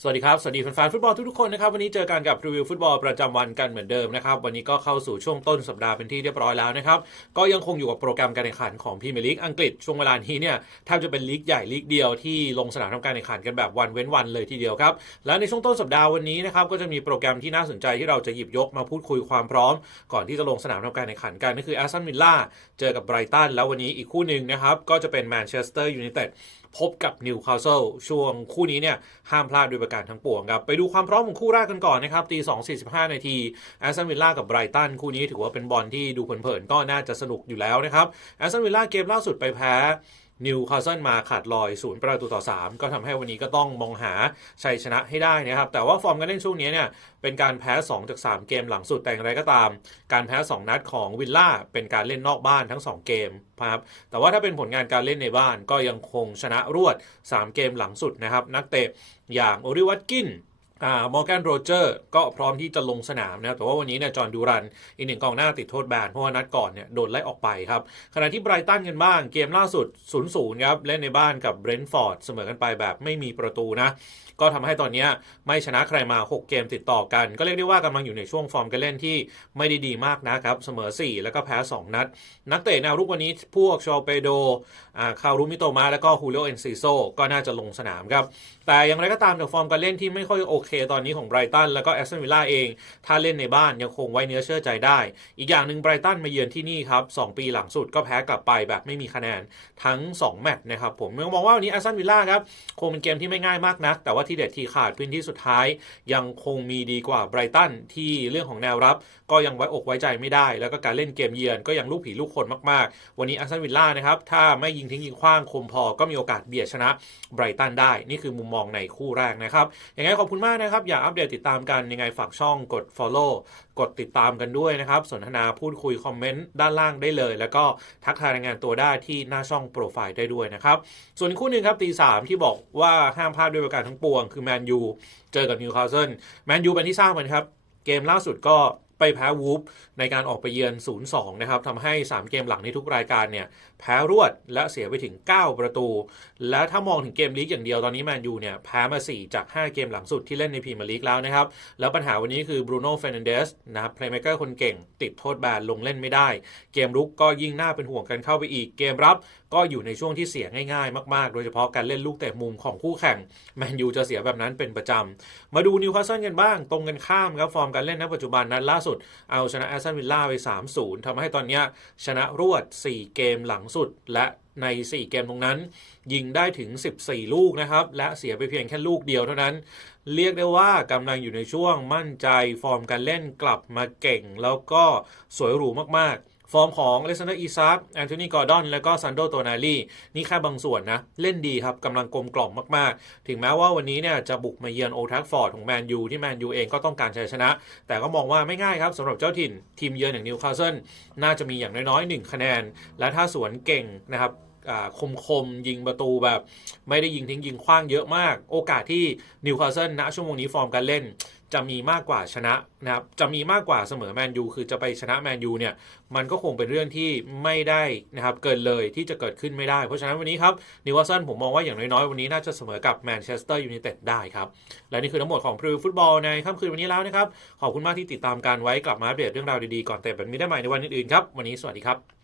สวัสดีครับ สวัสดีแฟนๆฟุตบอลทุกๆคนนะครับ วันนี้เจอกันกับรีวิวฟุตบอลประจำวันกันเหมือนเดิมนะครับ วันนี้ก็เข้าสู่ช่วงต้นสัปดาห์เป็นที่เรียบร้อยแล้วนะครับ ก็ยังคงอยู่กับโปรแกรมการแข่งขันของพรีเมียร์ลีกอังกฤษช่วงเวลานี้เนี่ยแทบจะเป็นลีกใหญ่ลีกเดียวที่ลงสนามทำการแข่งขันกันแบบวันเว้นวันเลยทีเดียวครับ และในช่วงต้นสัปดาห์วันนี้นะครับก็จะมีโปรแกรมที่น่าสนใจที่เราจะหยิบยกมาพูดคุยความพร้อม ก่อนที่จะลงสนามทำการแข่งขันกันนั่นคือแอสตันวิลล่าเจอกับไบรตันแล้ววันนี้อีกคู่หนึ่งนะครับก็จะเป็นแมนเชสเตอร์ยูไนเต็ด พบกับนิวคาสเซิลช่วงคู่นี้เนี่ยห้ามพลาดด้วยประการทั้งปวงครับ ไปดูความพร้อมของคู่แรกกันก่อนนะครับตี2 45นาทีแอสตันวิลล่ากับไบรตันคู่นี้ถือว่าเป็นบอลที่ดูเผินๆก็น่าจะสนุกอยู่แล้วนะครับแอสตันวิลล่าเกมล่าสุดไปแพ้ นิวคาสเซิลมาขาดลอยศูนย์ประตูต่อ 3 ก็ทำให้วันนี้ก็ต้องมองหาชัยชนะให้ได้นะครับ แต่ว่าฟอร์มการเล่นช่วงนี้เนี่ยเป็นการแพ้ 2 จาก 3 เกมหลังสุดแต่อย่างไรก็ตาม การแพ้ 2 นัดของวิลล่าเป็นการเล่นนอกบ้านทั้ง 2 เกมครับแต่ว่าถ้าเป็นผลงานการเล่นในบ้านก็ยังคงชนะรวด 3 เกมหลังสุดนะครับ นักเตะอย่างโอริวัตกิน มอร์แกนโรเจอร์ก็พร้อมที่จะลงสนามนะครับแต่ว่าวันนี้เนี่ยจอห์นดูรันอีกหนึ่งกองหน้าติดโทษแบนเพราะว่านัดก่อนเนี่ยโดนไล่ออกไปครับขณะที่ไบรตันกันบ้างเกมล่าสุด 0-0 ครับ เล่นในบ้านกับเบรนท์ฟอร์ดเสมอกันไปแบบไม่มีประตูนะ ก็ทำให้ตอนนี้ไม่ชนะใครมา 6 เกมติดต่อกัน ก็เรียกได้ว่ากำลังอยู่ในช่วงฟอร์มการเล่นที่ไม่ได้ดีมากนะครับ เสมอ 4 แล้วก็แพ้ 2 นัด นักเตะแนวรุกวันนี้พวกชอเปโดอ่าคารุมิโตมาแล้วก็ฮูเลโอเอนซิโซก็น่าจะลงสนามครับแต่อย่างไรก็ตามจากฟอร์มการเล่นที่ไม่ค่อยโอเคตอนนี้ของไบรตันแล้วก็แอสตันวิลล่าเอง ถ้าเล่นในบ้านยังคงไว้เนื้อเชื่อใจได้ อีกอย่างหนึ่งไบรตันมาเยือนที่นี่ครับ 2 ปีหลังสุดก็แพ้กลับไปแบบไม่มีคะแนนทั้ง 2 แมตช์นะครับผมมองว่าวันนี้แอสตันวิลล่าครับคงเป็นเกมที่ไม่ง่ายมากนัก แต่ว่าที่เด็ดทีขาดพื้นที่สุดท้าย ยังคงมีดีกว่าไบรตันที่เรื่องของแนวรับ ก็ยังไว้อกไว้ใจไม่ได้ แล้วก็การเล่นเกมเยือนก็ยังลูกผีลูกคนมากๆ วันนี้แอสตันวิลล่านะครับถ้าไม่ยิงทิ้งยิงขว้างคมพอก็มีโอกาสเบียดชนะไบรตันได้นี่คือมุมมองในคู่แรกนะครับยังไงขอบคุณมากนะครับ อยากอัปเดตติดตามกันยังไงฝากช่องกด follow กดติดตามกันด้วยนะครับ สนทนาพูดคุยคอมเมนต์ด้านล่างได้เลย แล้วก็ทักทายรายงานตัวได้ที่หน้าช่องโปรไฟล์ได้ด้วยนะครับ ส่วนคู่หนึ่งครับตีสามที่บอกว่าห้ามพลาดด้วยประการทั้งปวง คือแมนยูเจอกับนิวคาสเซิลแมนยูเป็นที่ทราบกันครับ เกมล่าสุดก็ ไปแพ้วูฟในการออกไปเยือน 0-2 นะครับทำให้ 3 เกมหลังในทุกรายการเนี่ยแพ้รวดและเสียไปถึง 9 ประตู และถ้ามองถึงเกมลีกอย่างเดียวตอนนี้แมนยูเนี่ยแพ้มา 4 จาก 5 เกมหลังสุดที่เล่นในพรีเมียร์ลีกแล้วนะครับ แล้วปัญหาวันนี้คือบรูโน่เฟรนันเดสนะครับเพลย์เมเกอร์คนเก่ง ติดโทษแบนลงเล่นไม่ได้ เกมรุกก็ยิ่งน่าเป็นห่วงกันเข้าไปอีกเกมรับก็อยู่ในช่วงที่เสียง่ายๆ มากๆ โดยเฉพาะการเล่นลูกเตะมุมของคู่แข่งแมนยูจะเสียแบบนั้นเป็นประจำมาดูนิวคาสเซิลกันบ้าง ตรงกันข้ามครับฟอร์มการเล่นณปัจจุบันนั้นล่าสุดเอาชนะแอสตันวิลล่าไป 3-0ทำให้ตอนนี้ชนะรวด 4 เกมหลังสุด และใน 4 เกมตรงนั้น ยิงได้ถึง 14 ลูกนะครับ และเสียไปเพียงแค่ลูกเดียวเท่านั้น เรียกได้ว่ากำลังอยู่ในช่วงมั่นใจฟอร์มการเล่นกลับมาเก่ง แล้วก็สวยหรูมากๆ ฟอร์มของเลซันเดอร์อีซาร์แอนโทนีกอร์ดอนแล้วก็ซันโดโตนาลีนี่แค่บางส่วนนะ เล่นดีครับกำลังกลมกล่อมมากๆ ถึงแม้ว่าวันนี้เนี่ยจะบุกมาเยือนโอทัฟฟอร์ดของแมนยูที่แมนยูเองก็ต้องการชัยชนะ แต่ก็มองว่าไม่ง่ายครับสำหรับเจ้าถิ่นทีมเยือนอย่างนิวคาสเซิลน่าจะมีอย่างน้อยๆ 1 คะแนน และถ้าสวนเก่งนะครับคมคมยิงประตูแบบ ไม่ได้ยิงทิ้งยิงคว้างเยอะมาก โอกาสที่นิวคาสเซิลณชั่วโมงนี้ฟอร์มการเล่น จะมีมากกว่าชนะนะครับจะมีมากกว่าเสมอแมนยูคือจะไปชนะแมนยูเนี่ยมันก็คงเป็นเรื่องที่ไม่ได้นะครับเกินเลยที่จะเกิดขึ้นไม่ได้ เพราะฉะนั้นวันนี้ครับนิวคาสเซิลผมมองว่าอย่างน้อยๆ วันนี้น่าจะเสมอกับแมนเชสเตอร์ยูไนเต็ดได้ครับ และนี่คือทั้งหมดของพรีวิวฟุตบอลในค่ำคืนวันนี้แล้วนะครับ ขอบคุณมากที่ติดตามการไว้กลับมาอัปเดตเรื่องราวดีๆก่อนเตะแบบนี้ได้ใหม่ในวันอื่นๆครับวันนี้สวัสดีครับ